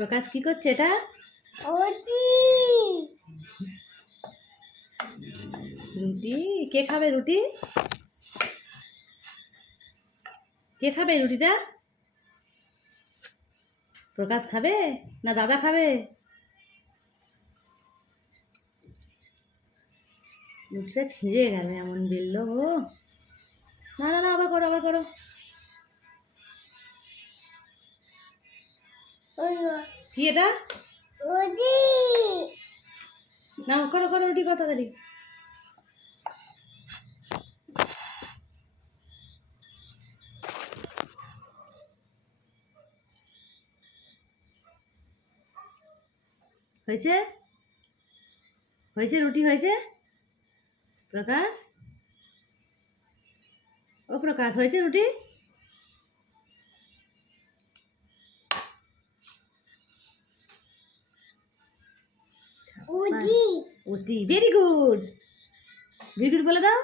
প্রকাশ কি করছে এটা? রুটি। কে খাবে রুটি? কে খাবে রুটিটা? প্রকাশ খাবে না দাদা খাবে? রুটিটা ছিঁড়ে গেল, এমন বেললো ও। না না না, আবার করো আবার করো। কি এটা? না করো করো, রুটি কত তাড়াতাড়ি। হয়েছে হয়েছে রুটি হয়েছে? প্রকাশ, ও প্রকাশ, হয়েছে রুটি? অতি, ভেরি গুড, ভেরি গুড বলে দাও।